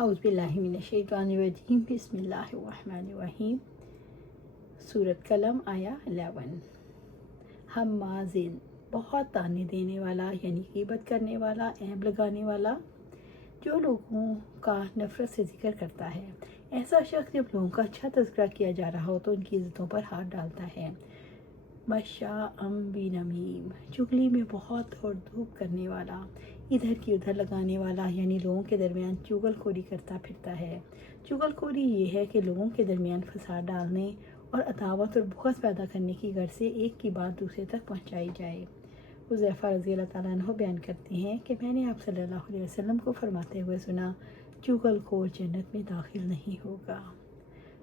اعوذ باللہ من الشیطان الرجیم بسم اللہ الرحمن الرحیم۔ سورۃ قلم آیا 11۔ حمازن بہت طعنے دینے والا یعنی غیبت کرنے والا، عیب لگانے والا، جو لوگوں کا نفرت سے ذکر کرتا ہے۔ ایسا شخص جب لوگوں کا اچھا تذکرہ کیا جا رہا ہو تو ان کی عزتوں پر ہاتھ ڈالتا ہے۔ مشاء بنمیم چغلی میں بہت دوڑ دھوپ کرنے والا، ادھر کی ادھر لگانے والا یعنی لوگوں کے درمیان چغل خوری کرتا پھرتا ہے۔ چغل خوری یہ ہے کہ لوگوں کے درمیان فساد ڈالنے اور عداوت اور بغض پیدا کرنے کی غرض سے ایک کی بات دوسرے تک پہنچائی جائے۔ حذیفہ رضی اللہ تعالیٰ عنہ بیان کرتے ہیں کہ میں نے آپ صلی اللہ علیہ وسلم کو فرماتے ہوئے سنا، چغل خور جنت میں داخل نہیں ہوگا۔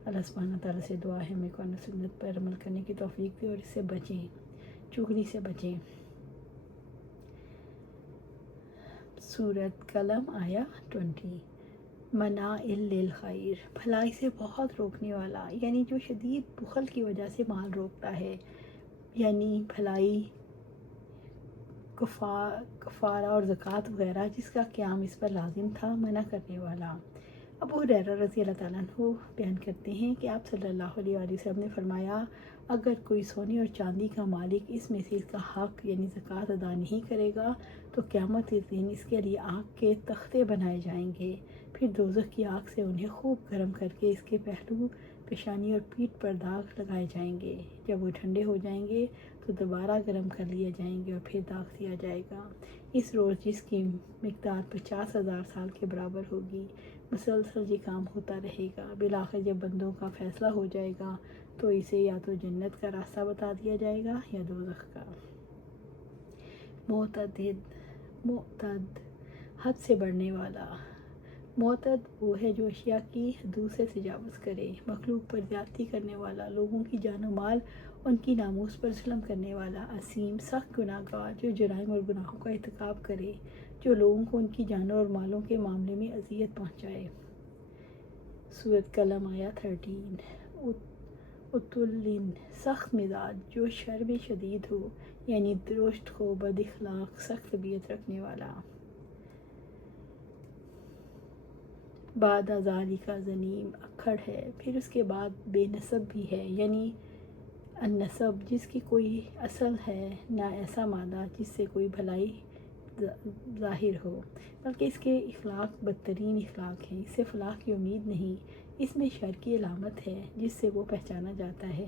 اللہ سبحانہ تعالیٰ سے دعا ہے ہمیں قرآن و سنت پر عمل کرنے کی توفیق دے اور اس سے بچیں، چغلی سے بچیں۔ سورۃ قلم آیا 20۔ مناع للخیر بھلائی سے بہت روکنے والا، یعنی جو شدید بخل کی وجہ سے مال روکتا ہے، یعنی بھلائی، کفارہ اور زکوٰۃ وغیرہ جس کا قیام اس پر لازم تھا، منع کرنے والا۔ ابو ہریرہ رضی اللہ تعالیٰ عنہ بیان کرتے ہیں کہ آپ صلی اللہ علیہ وآلہ وسلم نے فرمایا، اگر کوئی سونے اور چاندی کا مالک اس میں سے اس کا حق یعنی زکوٰۃ ادا نہیں کرے گا تو قیامت کے دن اس کے لیے آگ کے تختے بنائے جائیں گے، پھر دوزخ کی آگ سے انہیں خوب گرم کر کے اس کے پہلو، پیشانی اور پیٹھ پر داغ لگائے جائیں گے۔ جب وہ ٹھنڈے ہو جائیں گے تو دوبارہ گرم کر لیے جائیں گے اور پھر داغ دیا جائے گا۔ اس روز جس کی مقدار 50,000 سال کے برابر ہوگی، مسلسل یہ کام ہوتا رہے گا۔ بالآخر جب بندوں کا فیصلہ ہو جائے گا تو اسے یا تو جنت کا راستہ بتا دیا جائے گا یا دوزخ کا۔ معتد حد سے بڑھنے والا، معتد وہ ہے جو اشیاء کی حدود سے تجاوز کرے، مخلوق پر زیادتی کرنے والا، لوگوں کی جان و مال، ان کی ناموس پر ظلم کرنے والا، عصیم سخت گناہ گار، جو جرائم اور گناہوں کا ارتکاب کرے، جو لوگوں کو ان کی جانوں اور مالوں کے معاملے میں اذیت پہنچائے۔ سورۃ قلم آیا 13۔ عتلٍ سخت مزاج، جو شر میں شدید ہو، یعنی درشت خو، بد اخلاق، سخت طبیعت رکھنے والا۔ بعد ذالک زنیم اکھڑ ہے، پھر اس کے بعد بے نسب بھی ہے، یعنی النسب جس کی کوئی اصل ہے، نہ ایسا مادہ جس سے کوئی بھلائی ظاہر ہو، بلکہ اس کے اخلاق بدترین اخلاق ہیں، اس سے فلاح کی امید نہیں، اس میں شر کی علامت ہے جس سے وہ پہچانا جاتا ہے۔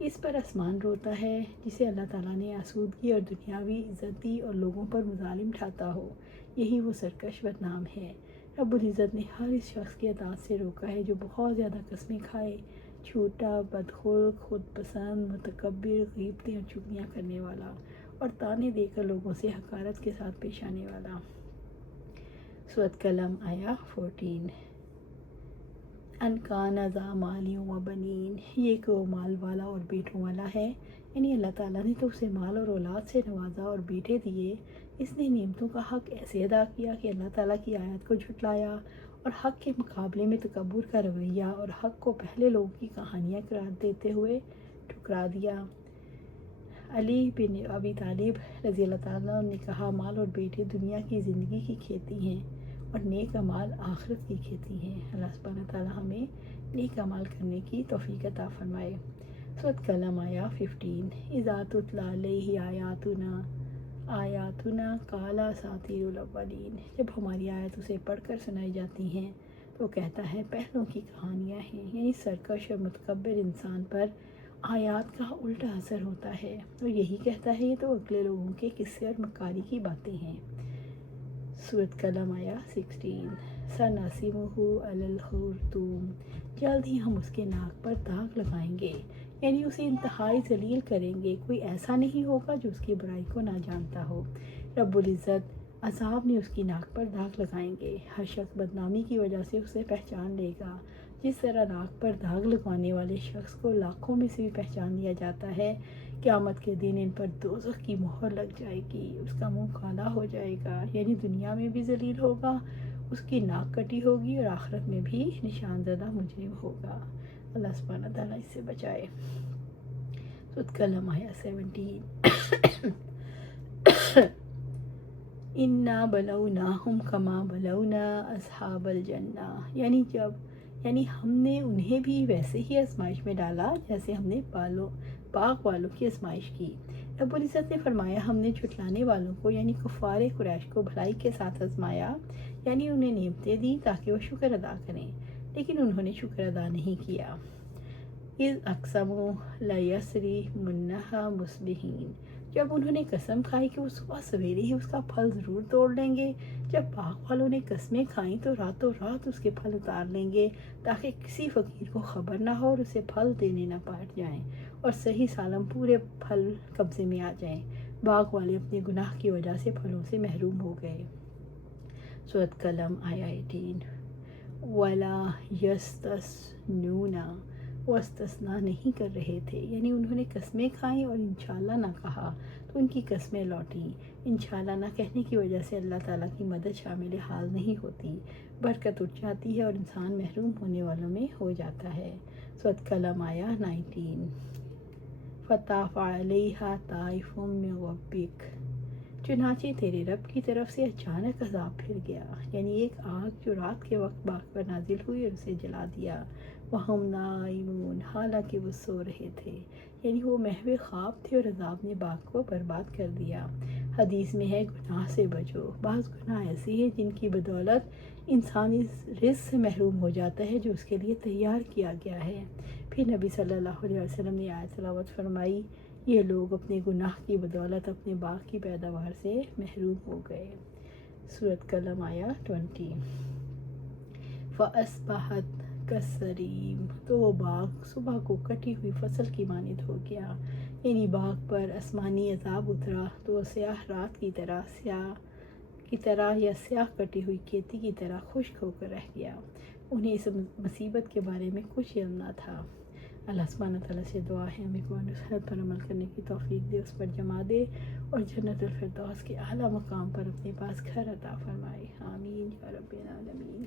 اس پر آسمان روتا ہے جسے اللہ تعالیٰ نے آسودگی اور دنیاوی عزت دی اور لوگوں پر مظالم ڈھاتا ہو، یہی وہ سرکش بدنام ہے۔ رب العزت نے ہر اس شخص کی اطاعت سے روکا ہے جو بہت زیادہ قسمیں کھائے، جھوٹا، بدخلق، خود پسند، متکبر، غیبتیں اور چغلیاں کرنے والا، اور طعنے دے کر لوگوں سے حقارت کے ساتھ پیش آنے والا۔ سورۃ قلم آیا 14۔ ان کان ذا مال و بنین یہ کہ وہ مال والا اور بیٹوں والا ہے، یعنی اللہ تعالیٰ نے تو اسے مال اور اولاد سے نوازا اور بیٹے دیے۔ اس نے نعمتوں کا حق ایسے ادا کیا کہ اللہ تعالیٰ کی آیت کو جھٹلایا اور حق کے مقابلے میں تکبر کا رویہ اور حق کو پہلے لوگوں کی کہانیاں قرار دیتے ہوئے ٹھکرا دیا۔ علی بن ابی طالب رضی اللہ تعالیٰ نے کہا، مال اور بیٹے دنیا کی زندگی کی کھیتی ہیں اور نیک اعمال آخرت کی کھیتی ہیں۔ اللہ سبحانہ تعالیٰ ہمیں نیک اعمال کرنے کی توفیق عطا فرمائے۔ سورۃ قلم آیا 15۔ اذا تتلی علیہ آیاتنا قال اساطیر الاولین جب ہماری آیت اسے پڑھ کر سنائی جاتی ہیں تو کہتا ہے پہلوں کی کہانیاں ہیں، یعنی سرکش اور متکبر انسان پر آیات کا الٹا اثر ہوتا ہے اور یہی کہتا ہے یہ تو اگلے لوگوں کے قصے اور مکاری کی باتیں ہیں۔ سورۃ قلم آیا 16۔ سنسمہ علی الخرطوم جلد ہی ہم اس کے ناک پر داغ لگائیں گے، یعنی اسے انتہائی ذلیل کریں گے، کوئی ایسا نہیں ہوگا جو اس کی برائی کو نہ جانتا ہو۔ رب العزت عذاب میں اس کی ناک پر داغ لگائیں گے، ہر شخص بدنامی کی وجہ سے اسے پہچان لے گا، جس طرح ناک پر داغ لگوانے والے شخص کو لاکھوں میں سے بھی پہچان لیا جاتا ہے۔ قیامت کے دن ان پر دوزخ کی مہر لگ جائے گی، اس کا منہ کالا ہو جائے گا، یعنی دنیا میں بھی ذلیل ہوگا، اس کی ناک کٹی ہوگی اور آخرت میں بھی نشان زدہ مجرم ہوگا۔ اللہ سبحانہ تعالیٰ اس سے بچائے۔ سورۃ قلم آیا 17۔ انا بلوناہم کما بلونا اصحاب الجنہ، یعنی ہم نے انہیں بھی ویسے ہی آزمائش میں ڈالا جیسے ہم نے باغ والوں کی آزمائش کی۔ رب العزت نے فرمایا ہم نے جھٹلانے والوں کو یعنی کفار قریش کو بھلائی کے ساتھ آزمایا، یعنی انہیں نعمتیں دی تاکہ وہ شکر ادا کریں، لیکن انہوں نے شکر ادا نہیں کیا۔ اذ اقسموا لیصرمنھا مصبحین، جب انہوں نے قسم کھائی کہ وہ صبح سویرے ہی اس کا پھل ضرور توڑ لیں گے۔ جب باغ والوں نے قسمیں کھائیں تو راتوں رات اس کے پھل اتار لیں گے تاکہ کسی فقیر کو خبر نہ ہو اور اسے پھل دینے نہ پڑ جائیں اور صحیح سالم پورے پھل قبضے میں آ جائیں۔ باغ والے اپنے گناہ کی وجہ سے پھلوں سے محروم ہو گئے۔ سورۃ قلم آیا 18۔ وَلَا يَسْتَثْنُونَ، وہ استثناء نہیں کر رہے تھے، یعنی انہوں نے قسمیں کھائیں اور انشاءاللہ نہ کہا تو ان کی قسمیں لوٹیں۔ انشاءاللہ نہ کہنے کی وجہ سے اللہ تعالیٰ کی مدد شامل حال نہیں ہوتی، برکت اٹھ جاتی ہے اور انسان محروم ہونے والوں میں ہو جاتا ہے۔ سورۃ قلم آیا 19۔ فَطَافَ عَلَيْهَا طَائِفٌ مِّن رَّبِّكَ، چنانچہ تیرے رب کی طرف سے اچانک عذاب پھر گیا، یعنی ایک آگ جو رات کے وقت باغ پر نازل ہوئی اور اسے جلا دیا۔ وَهُمْ نَائِمُونَ، حالانکہ وہ سو رہے تھے، یعنی وہ محو خواب تھے اور عذاب نے باغ کو برباد کر دیا۔ حدیث میں ہے گناہ سے بچو، بعض گناہ ایسے ہیں جن کی بدولت انسان اس رزق سے محروم ہو جاتا ہے جو اس کے لیے تیار کیا گیا ہے۔ پھر نبی صلی اللہ علیہ وسلم نے آیت تلاوت فرمائی، یہ لوگ اپنے گناہ کی بدولت اپنے باغ کی پیداوار سے محروم ہو گئے۔ سورۃ قلم آیا 20۔ فَأَصْبَحَتْ كَالصَّرِيمِ، تو وہ باغ صبح کو کٹی ہوئی فصل کی مانند ہو گیا، یعنی باغ پر آسمانی عذاب اترا تو وہ سیاہ رات کی طرح یا سیاہ کٹی ہوئی کھیتی کی طرح خشک ہو کر رہ گیا۔ انہیں اس مصیبت کے بارے میں کچھ علم نہ تھا۔ اللہ سبحانہ تعالیٰ سے دعا ہے ہمیں قرآن و سنت پر عمل کرنے کی توفیق دے، اس پر جما دے اور جنت الفردوس کے اعلیٰ مقام پر اپنے پاس گھر عطا فرمائے۔ آمین یا رب العالمین۔